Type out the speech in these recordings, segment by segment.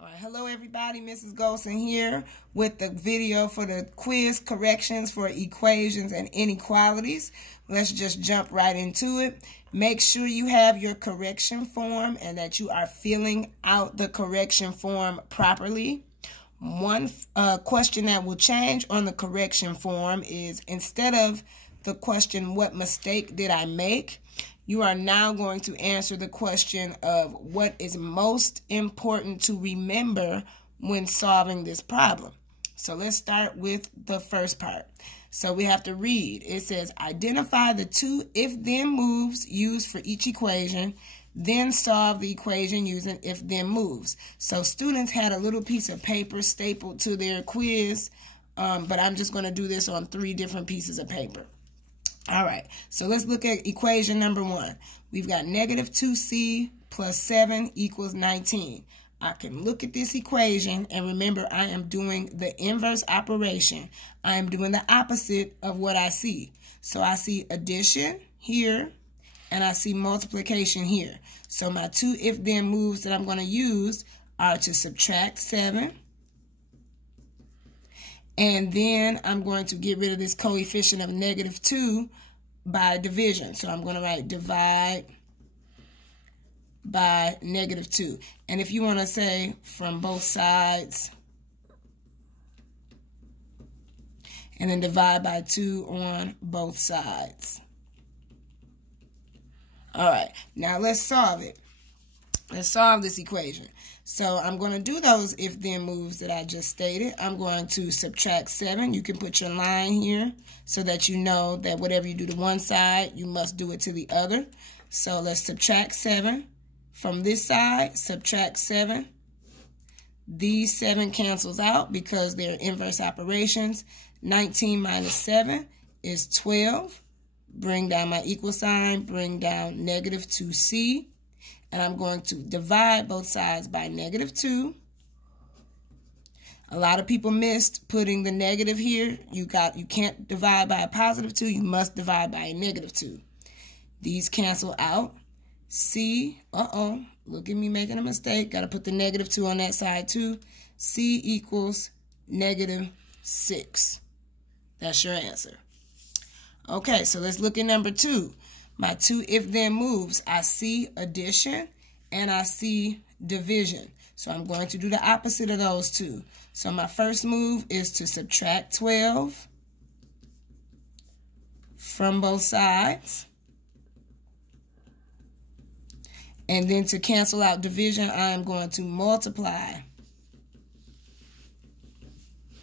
All right, hello everybody, Mrs. Golson here with the video for the quiz corrections for equations and inequalities. Let's just jump right into it. Make sure you have your correction form and that you are filling out the correction form properly. One question that will change on the correction form is instead of the question, what mistake did I make? You are now going to answer the question of what is most important to remember when solving this problem. So let's start with the first part. So we have to read. It says, identify the two if-then moves used for each equation, then solve the equation using if-then moves. So students had a little piece of paper stapled to their quiz, but I'm just going to do this on 3 different pieces of paper. All right, so let's look at equation number 1. We've got negative 2c plus 7 equals 19. I can look at this equation and remember I am doing the inverse operation. I am doing the opposite of what I see. So I see addition here and I see multiplication here. So my 2 if-then moves that I'm going to use are to subtract 7. And then I'm going to get rid of this coefficient of negative 2 by division. So I'm going to write divide by negative 2. And if you want to say from both sides, and then divide by 2 on both sides. All right, now let's solve it. Let's solve this equation. So I'm going to do those if-then moves that I just stated. I'm going to subtract 7. You can put your line here so that you know that whatever you do to one side, you must do it to the other. So let's subtract 7 from this side, subtract 7. These 7 cancels out because they're inverse operations. 19 minus 7 is 12. Bring down my equal sign, bring down negative 2c. And I'm going to divide both sides by negative 2. A lot of people missed putting the negative here. You can't divide by a positive 2. You must divide by a negative 2. These cancel out. C, look at me making a mistake. Got to put the negative 2 on that side too. C equals negative 6. That's your answer. Okay, so let's look at number 2. My 2 if-then moves, I see addition and I see division. So I'm going to do the opposite of those two. So my first move is to subtract 12 from both sides. And then to cancel out division, I am going to multiply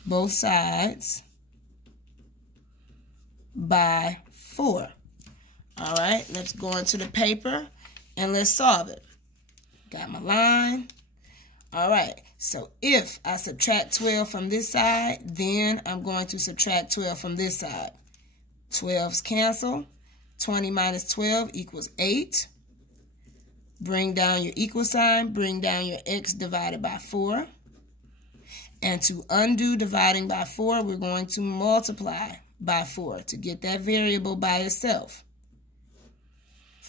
both sides by 4. All right, let's go into the paper and let's solve it. Got my line. All right, so if I subtract 12 from this side, then I'm going to subtract 12 from this side. 12's cancel. 20 minus 12 equals 8. Bring down your equal sign. Bring down your x divided by 4. And to undo dividing by 4, we're going to multiply by 4 to get that variable by itself.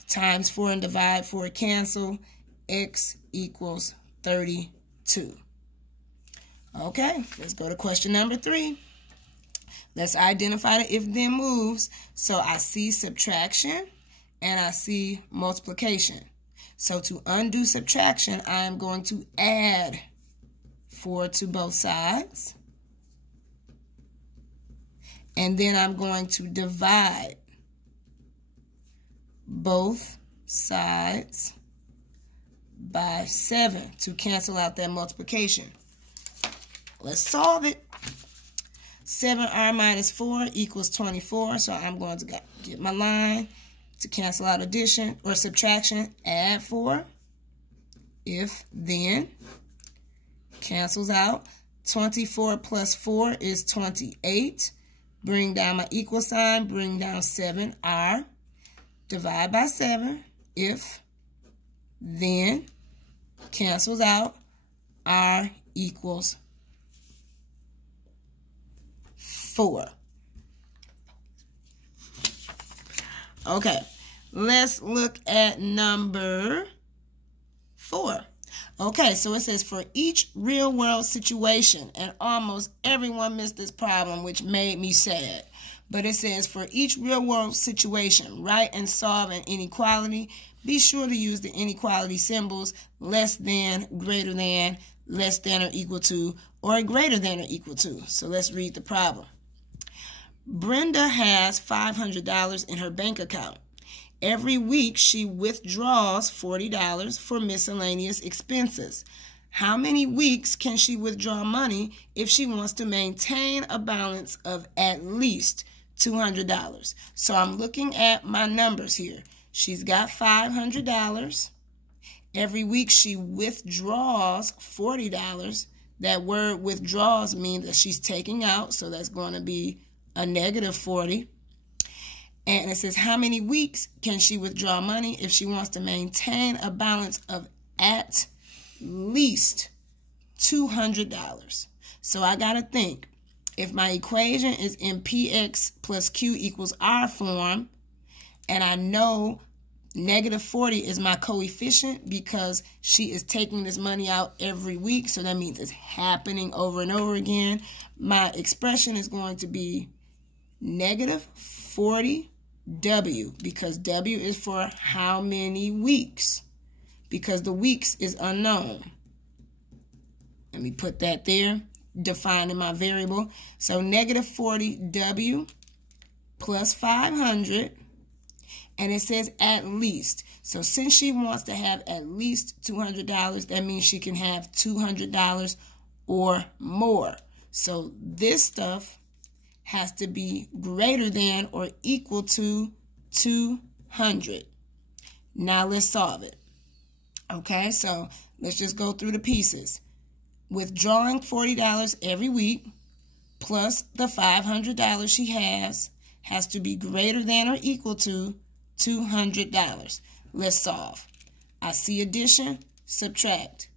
Times 4 and divide 4 cancel. X equals 32. Okay, let's go to question number 3. Let's identify the if-then moves. So I see subtraction and I see multiplication. So to undo subtraction, I am going to add 4 to both sides. And then I'm going to divide both sides by 7 to cancel out that multiplication. Let's solve it. 7r minus 4 equals 24. So I'm going to get my line to cancel out addition or subtraction. Add 4. If then cancels out. 24 plus 4 is 28. Bring down my equal sign. Bring down 7r. Divide by 7, if, then, cancels out, r equals 4. Okay, let's look at number 4. Okay, so it says for each real world situation, and almost everyone missed this problem, which made me sad. But it says for each real world situation, write and solve an inequality. Be sure to use the inequality symbols less than, greater than, less than or equal to, or greater than or equal to. So let's read the problem. Brenda has $500 in her bank account. Every week, she withdraws $40 for miscellaneous expenses. How many weeks can she withdraw money if she wants to maintain a balance of at least $200? So I'm looking at my numbers here. She's got $500. Every week, she withdraws $40. That word withdraws means that she's taking out, so that's going to be a negative 40. And it says, how many weeks can she withdraw money if she wants to maintain a balance of at least $200? So I got to think, if my equation is in px plus q equals r form, and I know negative 40 is my coefficient because she is taking this money out every week, so that means it's happening over and over again, my expression is going to be negative 40 W, because W is for how many weeks, because the weeks is unknown. Let me put that there, defining my variable. So negative 40 W plus 500, and it says at least. So since she wants to have at least $200, that means she can have $200 or more. So this stuff has to be greater than or equal to 200. Now let's solve it. Okay, so let's just go through the pieces. Withdrawing $40 every week plus the $500 she has to be greater than or equal to $200. Let's solve. I see addition, subtract.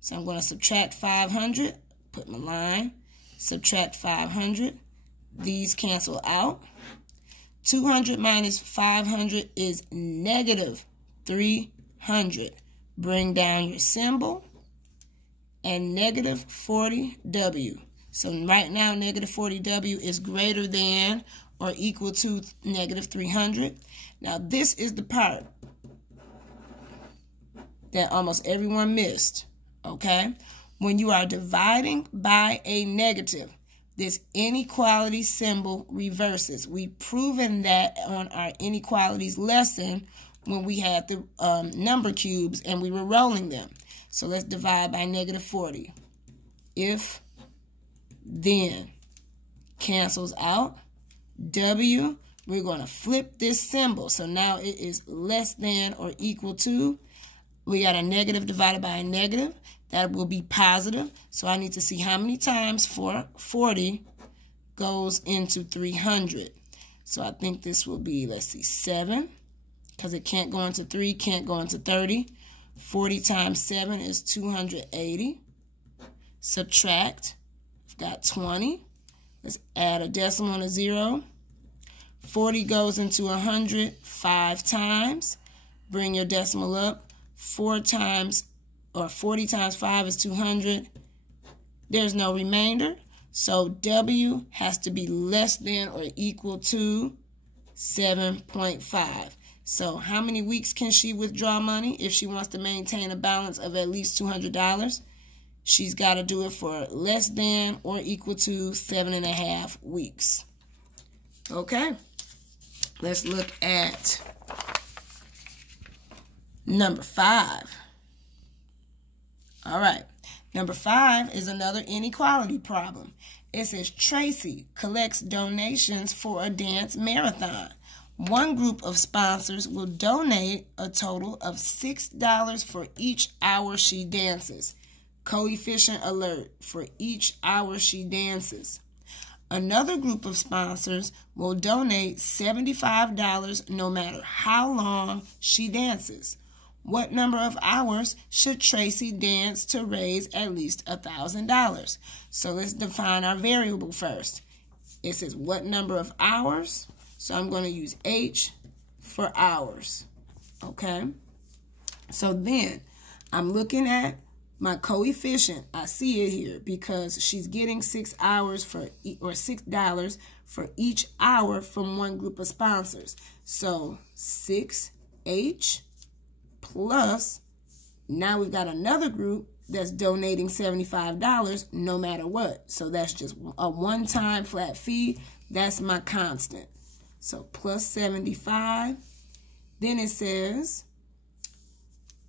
So I'm going to subtract 500, put my line, subtract 500. These cancel out. 200 minus 500 is negative 300. Bring down your symbol. And negative 40W. So right now, negative 40W is greater than or equal to negative 300. Now, this is the part that almost everyone missed. Okay? When you are dividing by a negative, this inequality symbol reverses. We've proven that on our inequalities lesson when we had the number cubes and we were rolling them. So let's divide by negative 40. If, then, cancels out. W, we're going to flip this symbol. So now it is less than or equal to. We got a negative divided by a negative. That will be positive. So I need to see how many times 40 goes into 300. So I think this will be, let's see, 7. Because it can't go into 3, can't go into 30. 40 times 7 is 280. Subtract. I've got 20. Let's add a decimal and a 0. 40 goes into 100 5 times. Bring your decimal up. 40 times 5 is 200. There's no remainder. So W has to be less than or equal to 7.5. So how many weeks can she withdraw money if she wants to maintain a balance of at least $200? She's got to do it for less than or equal to 7.5 weeks. Okay. Let's look at number 5. All right. Number 5 is another inequality problem. It says Tracy collects donations for a dance marathon. One group of sponsors will donate a total of $6 for each hour she dances. Coefficient alert for each hour she dances. Another group of sponsors will donate $75 no matter how long she dances. What number of hours should Tracy dance to raise at least $1,000? So let's define our variable first. It says what number of hours? So I'm going to use H for hours. Okay? So then I'm looking at my coefficient, I see it here because she's getting 6 hours for, or $6 for each hour from one group of sponsors. So 6H plus, now we've got another group that's donating $75 no matter what. So that's just a one-time flat fee. That's my constant. So plus 75. Then it says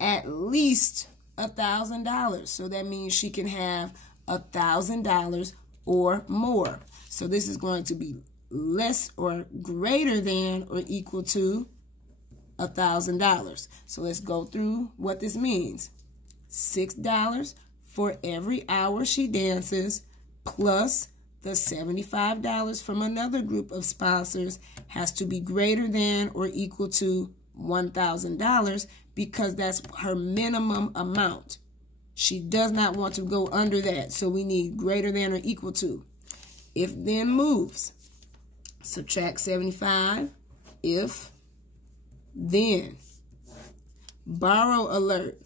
at least $1,000. So that means she can have $1,000 or more. So this is going to be less or greater than or equal to $1,000. So let's go through what this means. $6 for every hour she dances plus the $75 from another group of sponsors has to be greater than or equal to $1,000 because that's her minimum amount. She does not want to go under that, so we need greater than or equal to. If then moves, subtract 75. If then, borrow alert,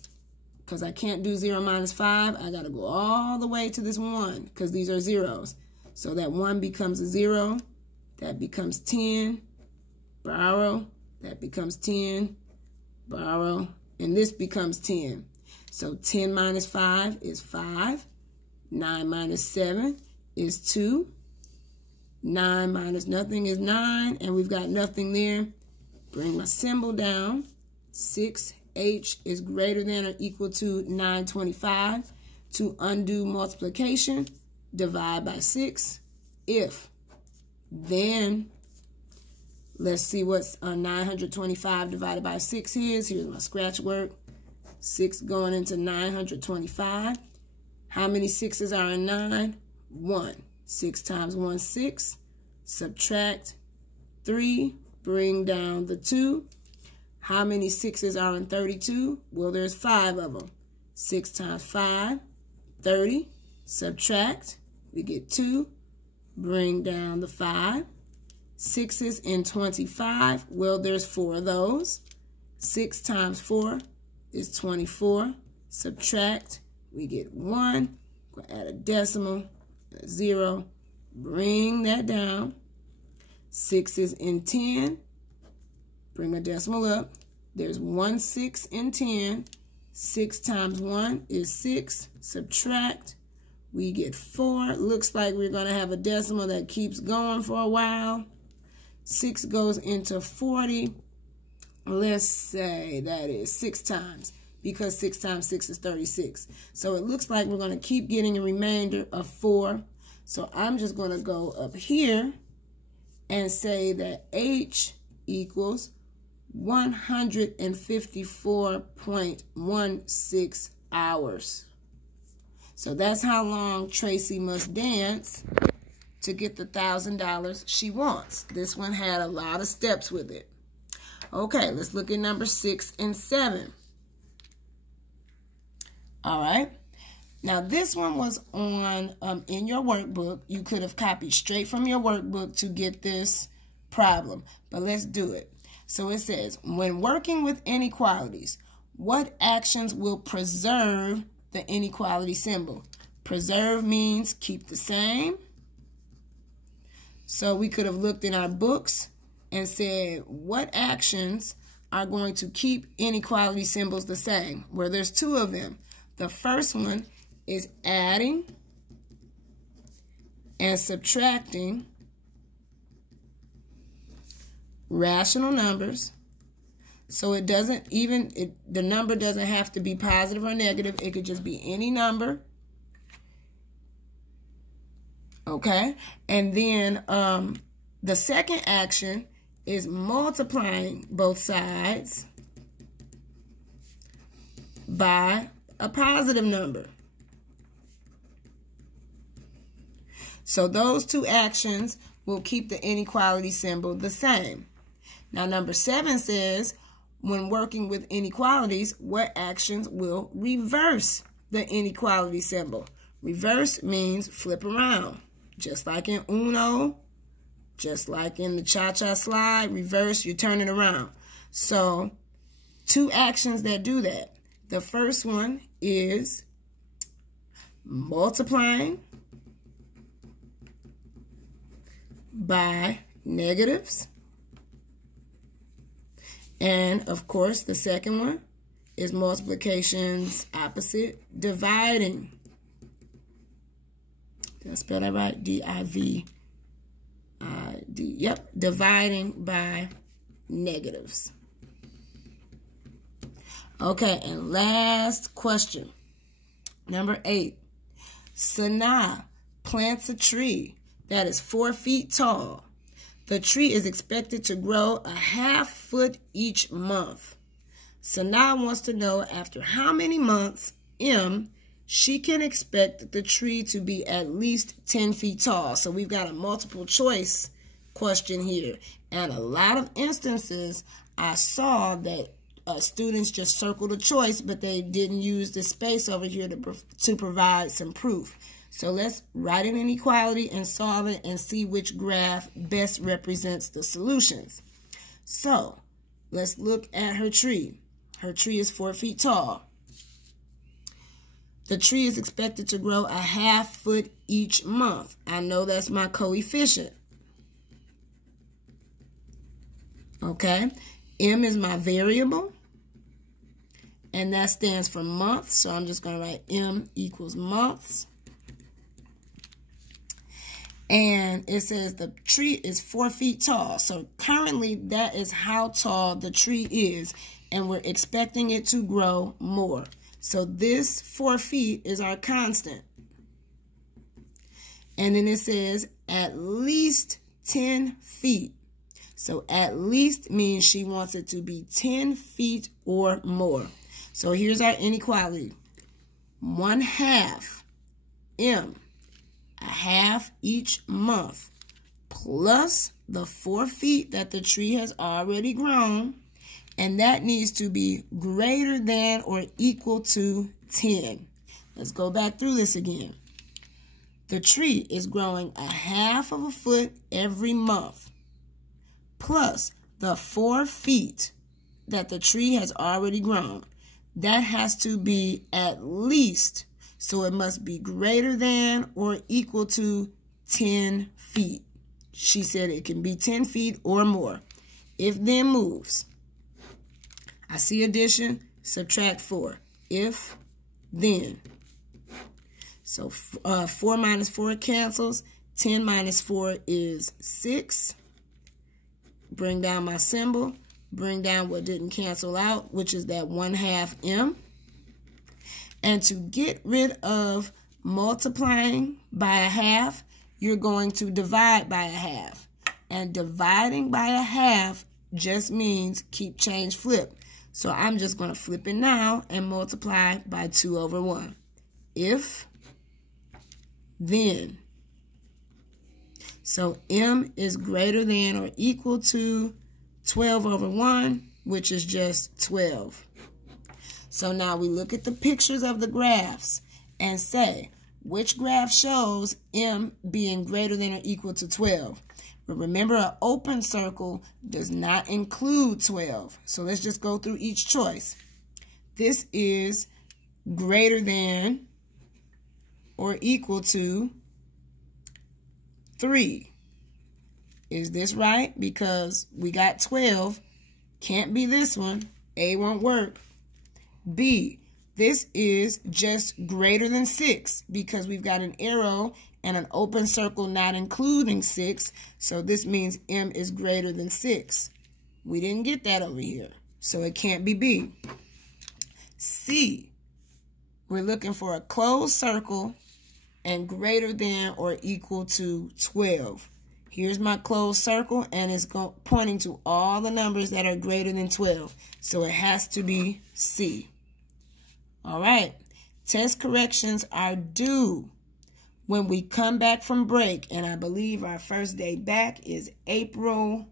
because I can't do 0 minus 5. I got to go all the way to this 1 because these are zeros. So that 1 becomes a 0. That becomes 10. Borrow. That becomes 10. Borrow. And this becomes 10. So 10 minus 5 is 5. 9 minus 7 is 2. 9 minus nothing is 9. And we've got nothing there. Bring my symbol down. 6H is greater than or equal to 925. To undo multiplication, divide by 6. If, then, let's see what's 925 divided by 6 is. Here's my scratch work. 6 going into 925. How many 6s are in 9? 1. 6 times 1, 6. Subtract 3. Bring down the 2. How many 6s are in 32? Well, there's 5 of them. 6 times 5, 30. Subtract. We get 2. Bring down the 5. 6s in 25. Well, there's 4 of those. 6 times 4 is 24. Subtract. We get 1. We'll add a decimal, a 0. Bring that down. 6s in 10. Bring my decimal up. There's 1 6 in 10. 6 times 1 is 6. Subtract. We get 4. Looks like we're going to have a decimal that keeps going for a while. 6 goes into 40. Let's say that is 6 times, because 6 times 6 is 36. So it looks like we're going to keep getting a remainder of 4. So I'm just going to go up here and say that H equals 154.16 hours. So that's how long Tracy must dance to get the $1,000 she wants. This one had a lot of steps with it. Okay, let's look at number 6 and 7. All right. Now this one was on in your workbook. You could have copied straight from your workbook to get this problem, but let's do it. So it says, when working with inequalities, what actions will preserve the inequality symbol? Preserve means keep the same. So we could have looked in our books and said, what actions are going to keep inequality symbols the same? Well, there's 2 of them. The first one is adding and subtracting rational numbers. So it doesn't the number doesn't have to be positive or negative. It could just be any number. Okay. And then the second action is multiplying both sides by a positive number. So those 2 actions will keep the inequality symbol the same. Now, number 7 says, when working with inequalities, what actions will reverse the inequality symbol? Reverse means flip around. Just like in Uno, just like in the cha-cha slide, reverse, you turn it around. So, 2 actions that do that. The first one is multiplying by negatives. And, of course, the second one is multiplication's opposite, dividing. Did I spell that right? D-I-V-I-D. Yep, dividing by negatives. Okay, and last question. Number 8. Sanaa plants a tree that is 4 feet tall. The tree is expected to grow a ½ foot each month. Sanaa wants to know after how many months, M, she can expect the tree to be at least 10 feet tall. So we've got a multiple choice question here. And a lot of instances, I saw that students just circled a choice, but they didn't use the space over here to provide some proof. So let's write an inequality and solve it and see which graph best represents the solutions. So let's look at her tree. Her tree is 4 feet tall. The tree is expected to grow a ½ foot each month. I know that's my coefficient. Okay, M is my variable, and that stands for months. So I'm just going to write M equals months. And it says the tree is 4 feet tall. So currently that is how tall the tree is. And we're expecting it to grow more. So this 4 feet is our constant. And then it says at least 10 feet. So at least means she wants it to be 10 feet or more. So here's our inequality. 1/2 M. A half each month, plus the 4 feet that the tree has already grown, and that needs to be greater than or equal to 10. Let's go back through this again. The tree is growing a ½ foot every month, plus the 4 feet that the tree has already grown. That has to be at least, so it must be greater than or equal to 10 feet. She said it can be 10 feet or more. If then moves. I see addition, subtract 4. If then. So 4 minus 4 cancels. 10 minus 4 is 6. Bring down my symbol. Bring down what didn't cancel out, which is that 1/2 M. And to get rid of multiplying by a half, you're going to divide by a half. And dividing by a half just means keep change flip. So I'm just going to flip it now and multiply by 2/1. If, then. So M is greater than or equal to 12/1, which is just 12. So now we look at the pictures of the graphs and say, which graph shows M being greater than or equal to 12? But remember, an open circle does not include 12. So let's just go through each choice. This is greater than or equal to 3. Is this right? Because we got 12. Can't be this one. A won't work. B, this is just greater than 6 because we've got an arrow and an open circle not including 6. So this means M is greater than 6. We didn't get that over here. So it can't be B. C, we're looking for a closed circle and greater than or equal to 12. Here's my closed circle, and it's pointing to all the numbers that are greater than 12. So it has to be C. All right, test corrections are due when we come back from break, and I believe our first day back is April.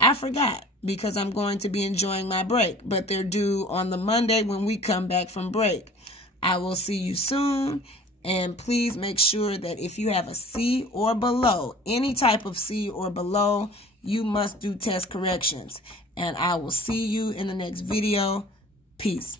I forgot because I'm going to be enjoying my break, but they're due on the Monday when we come back from break. I will see you soon, and please make sure that if you have a C or below, any type of C or below, you must do test corrections. And I will see you in the next video. Peace.